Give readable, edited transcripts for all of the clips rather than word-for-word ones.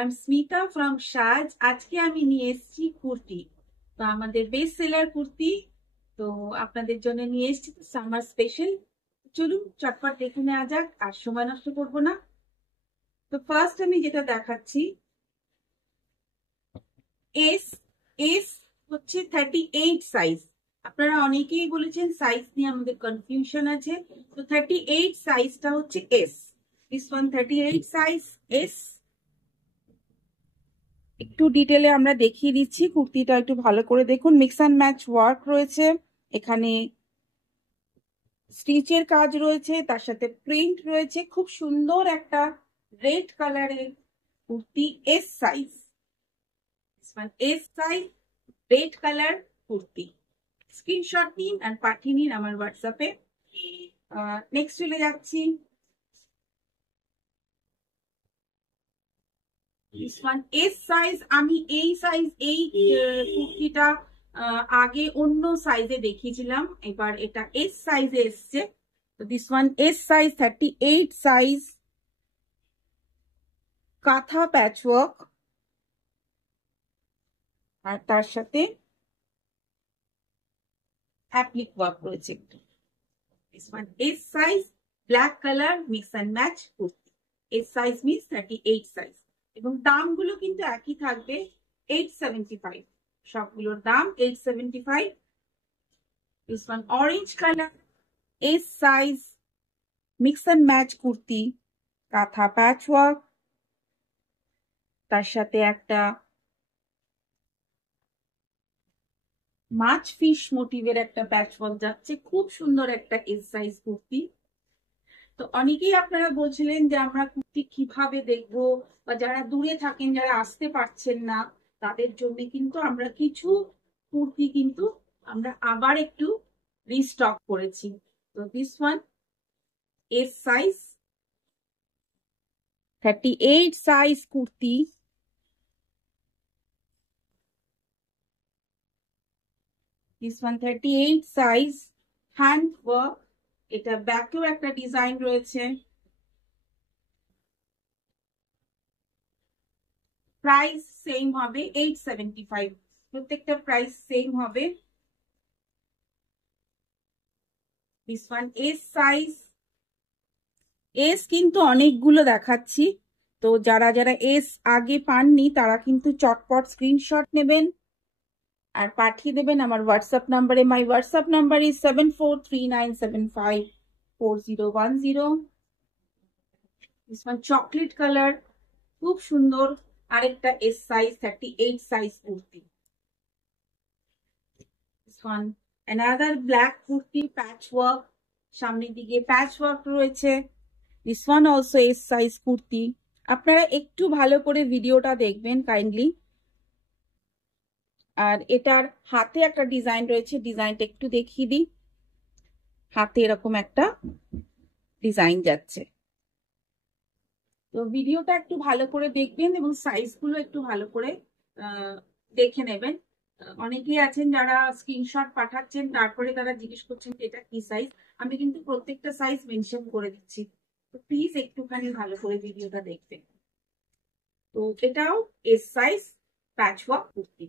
I am Smita from সাজ। আজকে আমি নিয়ে এসেছি কুর্তি। তো আমাদের বেস্ট সেলার কুর্তি, তো আপনাদের জন্য নিয়ে এসেছি সামার স্পেশাল। চলুন চটপট দেখে নেওয়া যাক, আর সময় নষ্ট করবো না। তো ফার্স্ট আমি যেটা দেখাচ্ছি, এস এস হচ্ছে 38 সাইজ। আপনারা অনেকেই বলেছেন সাইজ নিয়ে আমাদের কনফিউশন আছে, তো 38 সাইজটা হচ্ছে S. This one 38 size S. একটু ডিটেলে আমরা দেখিয়ে দিচ্ছি, কুর্তিটা একটু ভালো করে দেখুন। মিক্স অ্যান্ড ম্যাচ ওয়ার্ক রয়েছে, এখানে স্টিচের কাজ রয়েছে, তার সাথে প্রিন্ট রয়েছে। খুব সুন্দর একটা রেড কালারের kurti, S size. S size red colour kurti. Screenshot নিন আর পাঠিয়ে নিন আমার হোয়াটসঅ্যাপে। নেক্সট চলে যাচ্ছি, এস সাইজ। আমি এই কুর্তিটা আগে অন্য সাইজে দেখিয়েছিলাম, এবার এটা এস সাইজে এসছে। তো this one S size, 38 size, কাঁথা প্যাচওয়ার্ক, আর তার সাথে অ্যাপ্লিক ওয়ার্ক রয়েছে একটু। This one S size, black colour mix and match kurti. S size means 38 size, এবং দামগুলো কিন্তু একই থাকবে, 875। সবগুলোর দাম 875। This one orange color, S size, mix and match kurti, কাঁথা প্যাচওয়ার্ক, তার সাথে একটা মাছ ফিশ মোটিভের একটা প্যাচওয়ার্ক যাচ্ছে। খুব সুন্দর একটা এস সাইজ কুর্তি। তো অনেকেই আপনারা বলছিলেন যে আমরা কুর্তি কিভাবে দেখবো, বা যারা দূরে থাকেন, যারা আসতে পারছেন না, তাদের জন্য কিন্তু আমরা কিছু কুর্তি কিন্তু আমরা আবার একটু রিস্টক করেছি। তো this one S size, 38 size kurti. This one 38 size, hand work. এটা ব্যাকেও একটা ডিজাইন রয়েছে। প্রাইস সেম হবে 875, প্রত্যেকটা প্রাইস সেম হবে। This one S size. S কিন্তু অনেকগুলো দেখাচ্ছি, তো যারা যারা এস আগে পাননি তারা কিন্তু চটপট স্ক্রিনশট নেবেন আর পাঠিয়ে দেবেন আমার হোয়াটসঅ্যাপ নাম্বারে। মাই WhatsApp number is 7439754010। This one chocolate colour, খুব সুন্দর আরেকটা S size, 38 size kurti. This one another black kurti, patch work, সামনের দিকে প্যাচ ওয়ার্ক রয়েছে। This one also S size kurti. আপনারা একটু ভালো করে ভিডিওটা দেখবেন কাইন্ডলি। আর এটার হাতে একটা ডিজাইন রয়েছে, ডিজাইনটা একটু দেখিয়ে দিই। হাতে এরকম একটা ডিজাইন যাচ্ছে, তো ভিডিওটা একটু ভালো করে দেখবেন এবং সাইজগুলো একটু ভালো করে দেখে নেবেন। অনেকেই আছেন যারা স্ক্রিনশট পাঠাচ্ছেন, তারপরে তারা জিজ্ঞেস করছেন এটা কি সাইজ। আমি কিন্তু প্রত্যেকটা সাইজ মেনশন করে দিচ্ছি, তো প্লিজ একটুখানি ভালো করে ভিডিওটা দেখবেন। তো এটাও এস সাইজ প্যাচওয়ার্ক কুর্তি।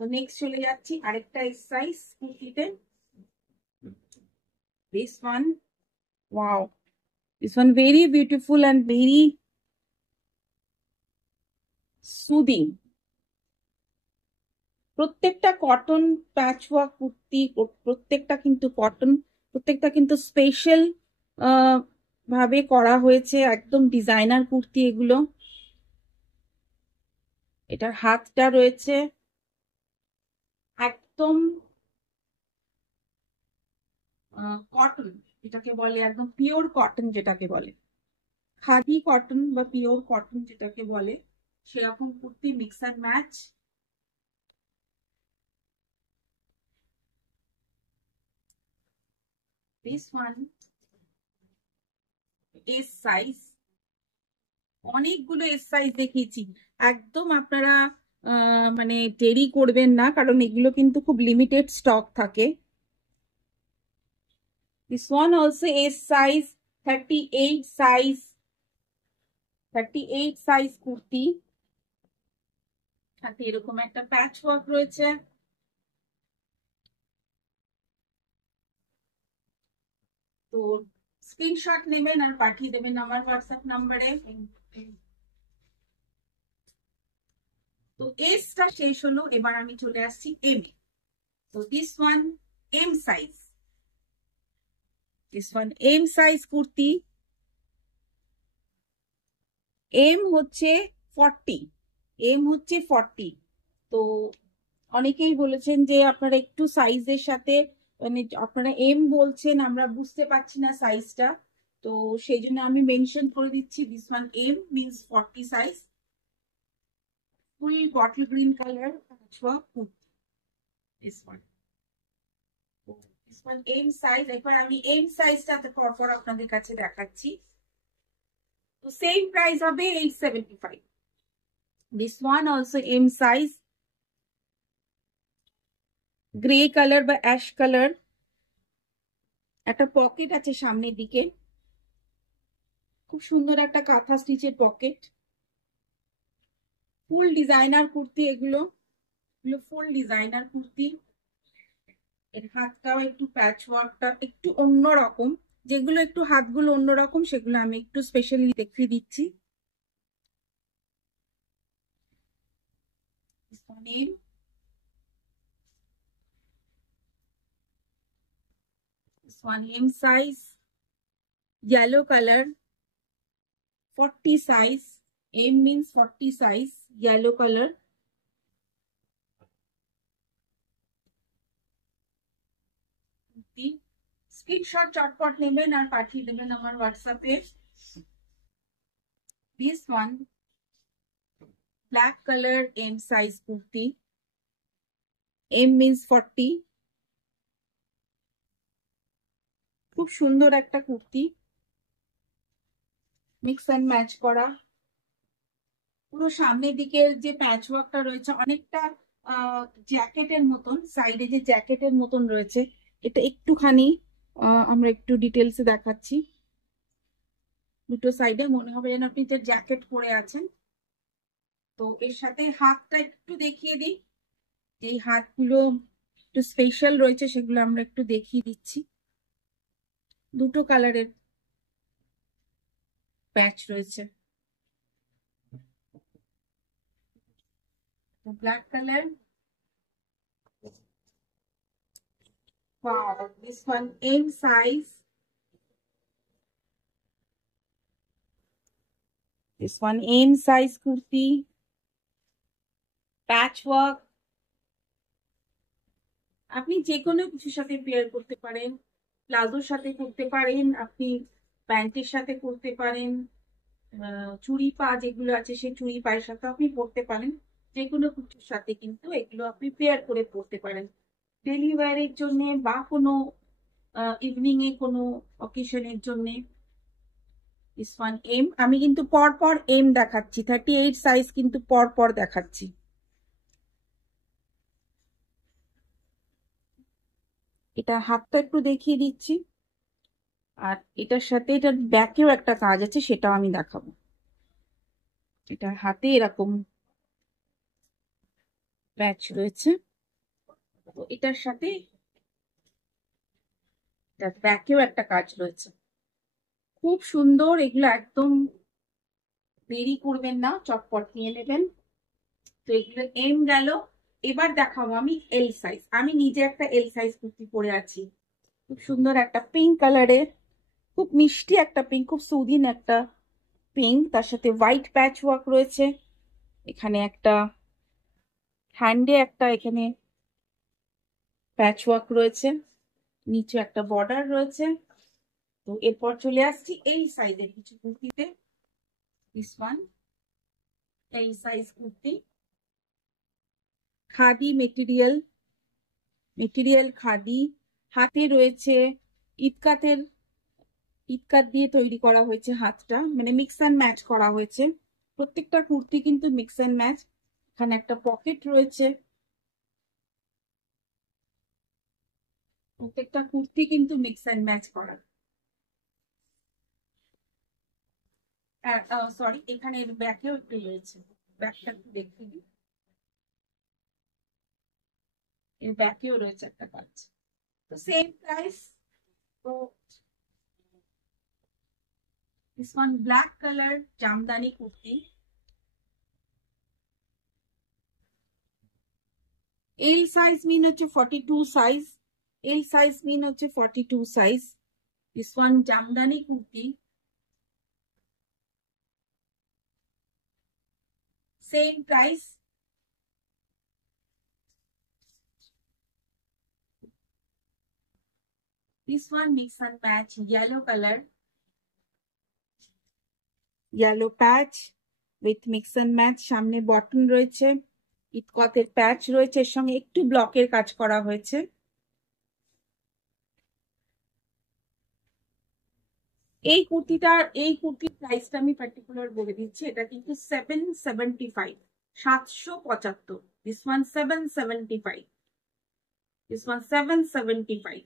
তো নেক্সট চলে যাচ্ছি আরেকটা এস সাইজ কুর্তিতে। This one, wow, this one very beautiful and very soothing. প্রত্যেকটা কটন প্যাচওয়ার্ক কুর্তি, প্রত্যেকটা কিন্তু কটন, প্রত্যেকটা কিন্তু স্পেশাল ভাবে করা হয়েছে, একদম ডিজাইনার কুর্তি এগুলো। এটার হাতটা রয়েছে একদম কটন, যেটাকে বলে একদম পিওর কটন, যেটাকে বলে খাদি কটন বা পিওর কটন যেটাকে বলে, সেরকম kurti, mix and match. This one S size. অনেকগুলো এস সাইজ দেখিয়েছি, একদম আপনারা মানে দেরি করবেন না, কারণ এগুলো কিন্তু খুব লিমিটেড স্টক থাকে। This one also S size, 38 size, 38 size kurti. হাতে এরকম একটা প্যাচ ওয়ার্ক রয়েছে। তো স্ক্রিনশট নেবেন আর পাঠিয়ে দেবেন আমার হোয়াটসঅ্যাপ নাম্বারে। তো এসটা শেষ হলো, এবার আমি চলে আসছি এম এ। তো M size, M size kurti. M হচ্ছে 40, এম হচ্ছে 40। তো অনেকেই বলেছেন যে আপনারা একটু সাইজের সাথে, মানে আপনারা এম বলছেন, আমরা বুঝতে পারছি না সাইজটা। তো সেই জন্য আমি মেনশন করে দিচ্ছি, this one M means 40 size. Full bottle green colour kurti, this one M size. এবার আমি এম সাইজটা পরপর আপনাদের কাছে দেখাচ্ছি। তো সেম প্রাইস হবে 875। This one also M size, grey colour বা অ্যাশ কালার। একটা পকেট আছে সামনের দিকে, খুব সুন্দর একটা কাঁথা স্টিচের পকেট। ফুল ডিজাইনার কুর্তি এগুলো, ফুল ডিজাইনার কুর্তি। এর হাতটাও একটু প্যাচ ওয়ার্কটা একটু অন্যরকম, যেগুলো একটু হাতগুলো অন্যরকম সেগুলো আমি একটু স্পেশালি দেখিয়ে দিচ্ছি। M size, yellow color, 40 size, M means 40 size, yellow color। Screenshot চটপট নেবেন আর পাঠিয়ে দেবেন আমার হোয়াটসঅ্যাপে। This one black colour M size kurti, M means 40। খুব সুন্দর একটা কুর্তি, মিক্স অ্যান্ড ম্যাচ করা। পুরো সামনের দিকের যে প্যাচ ওয়ার্কটা রয়েছে অনেকটা জ্যাকেটের মতন, সাইডে যে জ্যাকেটের মতন রয়েছে, এটা একটুখানি আমরা একটু ডিটেলসে দেখাচ্ছি। দুটো সাইডে মনে হবে যেন আপনি জ্যাকেট পরে আছেন। তো এর সাথে হাতটা একটু দেখিয়ে দিই, যে হাতগুলো একটু স্পেশাল রয়েছে সেগুলো আমরা একটু দেখিয়ে দিচ্ছি। দুটো কালারের প্যাচ রয়েছে, black colour. Wow, this one M size, this one M size kurti, patchwork। আপনি যে কোনো কিছুর সাথে পেয়ার করতে পারেন, প্লাজোর সাথে করতে পারেন, আপনি প্যান্টের সাথে করতে পারেন, চুড়ি পা যেগুলো আছে সেই চুড়ি পায়ের সাথে আপনি পরতে পারেন। যে কোনো কিছুর সাথে কিন্তু এগুলো আপনি পেয়ার করে পরতে পারেন, ডেলি ওয়্যারের জন্য বা কোনো ইভিনিং এ কোনো অকেশনের জন্য। দিস ওয়ান এম, আমি কিন্তু পর পর এম দেখাচ্ছি, 38 সাইজ কিন্তু পর পর দেখাচ্ছি। এটা হাতটা একটু দেখিয়ে দিচ্ছি, আর এটার সাথে এটার ব্যাকেও একটা কাজ আছে সেটাও আমি দেখাবো। এটার হাতে এরকম প্যাচ রয়েছে, তো এটার সাথে এটার ব্যাকেও একটা কাজ রয়েছে, খুব সুন্দর। এগুলো একদম দেরি করবেন না, চটপট নিয়ে নেবেন। তো এগুলো এম গেল। এবার দেখাবো আমি এল সাইজ। আমি নিজে একটা এল সাইজ কুর্তি পরে আছি, খুব সুন্দর একটা পিঙ্ক কালারের, খুব মিষ্টি একটা পিঙ্ক, খুব সুদিন একটা পিঙ্ক, তার সাথে হোয়াইট প্যাচ ওয়ার্ক রয়েছে। এখানে একটা হ্যান্ডে একটা এখানে প্যাচ ওয়ার্ক রয়েছে, নিচে একটা বর্ডার রয়েছে। তো এরপর চলে আসছি এই সাইজের কিছু কুর্তিতে। দিস ওয়ান এই সাইজ কুর্তি, খাদি মেটেরিয়াল, খাদি। হাতে রয়েছে ইটকাতের, ইটকাত দিয়ে তৈরি করা হয়েছে হাতটা, মানে মিক্স অ্যান্ড ম্যাচ করা হয়েছে। প্রত্যেকটা কুর্তি কিন্তু মিক্স অ্যান্ড ম্যাচ। এখানে একটা পকেট রয়েছে, প্রত্যেকটা কুর্তি কিন্তু মিক্স অ্যান্ড ম্যাচ করা। সরি, এখানে ব্যাকেও একটু রয়েছে, ব্যাকটা একটু দেখিয়ে দিই। এর ব্যাকেও রয়েছে একটা কাজ। তো সেম প্রাইস। তো this one black colour jamdani kurti, L size mean হচ্ছে 42 সাইজ, এল সাইজ মিন হচ্ছে 42 size. This one jamdani kurti, same price. This one mix and match yellow color, yellow patch with mix and match, সামনে button রয়েছে, ইটকতের প্যাচ রয়েছে, এর সঙ্গে একটু ব্লকের কাজ করা হয়েছে। এই কুর্তির প্রাইসটা আমি পার্টিকুলার বলে দিচ্ছি, এটা কিন্তু 775, 775। This one 775, this one 775।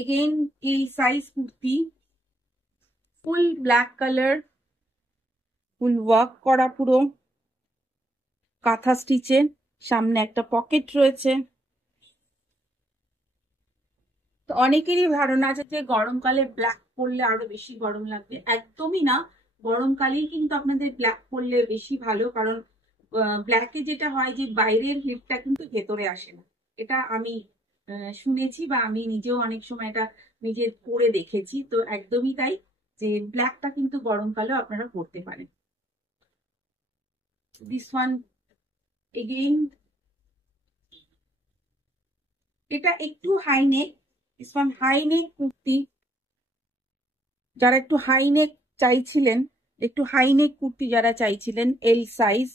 Again এই size kurti, full black colour, full work করা, পুরো কাঁথা স্টিচে, সামনে একটা পকেট রয়েছে। তো অনেকেরই ধারণা আছে যে গরমকালে ব্ল্যাক পরলে আরো বেশি গরম লাগবে, একদমই না। গরমকালেই কিন্তু আপনাদের ব্ল্যাক পরলে বেশি ভালো, কারণ ব্ল্যাকে যেটা হয় যে বাইরের হিটটা কিন্তু ভেতরে আসে না। এটা আমি শুনেছি বা আমি নিজেও অনেক সময় এটা নিজে পরে দেখেছি। তো একদমই তাই, যে ব্ল্যাকটা কিন্তু গরমকালেও আপনারা পরতে পারেন। দিস ওয়ান এগেইন, এটা একটু high neck, this one high neck kurti. যারা একটু হাই নেক চাইছিলেন, একটু হাই নেক কুর্তি যারা চাইছিলেন, L size,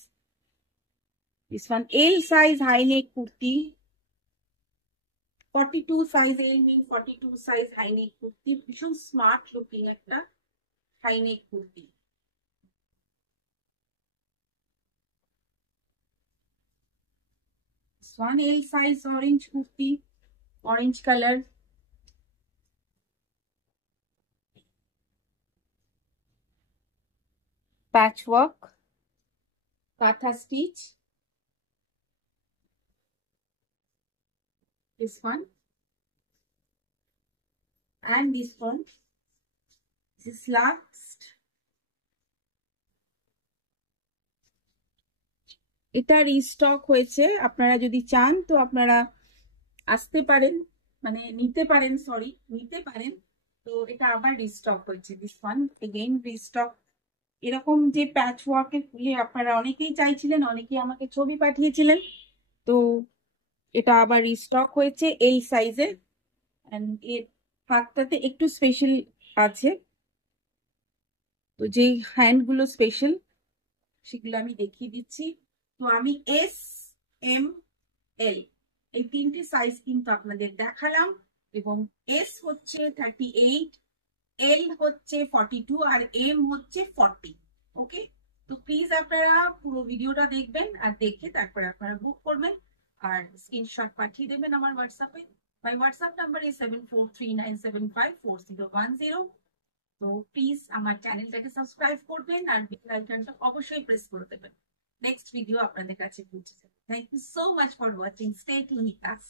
this one L size high neck kurti, 42 size, L mean 42 size high neck kurti, ভীষণ স্মার্ট লুকিং একটা high neck kurti. This one L size orange kurti, orange colour, patchwork, katha stitch. This one and this one. This is last. এটা restock হয়েছে, আপনারা যদি চান তো আপনারা আসতে পারেন, মানে নিতে পারেন, সরি নিতে পারেন। তো এটা আবার রিস্টক হয়েছে, দিস ওয়ান এগেইন রিস্টক। এরকম যে প্যাচ ওয়ার্কের ফুলে আপনারা অনেকেই চাইছিলেন, অনেকেই আমাকে ছবি পাঠিয়েছিলেন। তো এটা আবার রিস্টক হয়েছে এই সাইজে, এন্ড এর হাতটাতে একটু স্পেশাল আছে। তো যেই হ্যান্ড গুলো স্পেশাল সেগুলো আমি দেখিয়ে দিচ্ছি। তো আমি এস, এম, এল এই তিনটে সাইজ কিন্তু আপনাদের দেখালাম, এবং এস হচ্ছে 38, এল হচ্ছে 42 আর এম হচ্ছে 40। ওকে, তো প্লিজ আপনারা পুরো ভিডিওটা দেখবেন, আর দেখে তারপরে আপনারা বুক করবেন আর স্ক্রিনশট পাঠিয়ে দেবেন আমার হোয়াটসঅ্যাপে। মাই হোয়াটসঅ্যাপ নাম্বার ইজ 7439754010। তো প্লিজ আমার চ্যানেলটাকে সাবস্ক্রাইব করবেন আর বেল আইকনটা অবশ্যই প্রেস করে দেবেন। নেক্সট ভিডিও আপনাদের কাছে পৌঁছে যাবে। Thank you so much for watching, stay tune with us.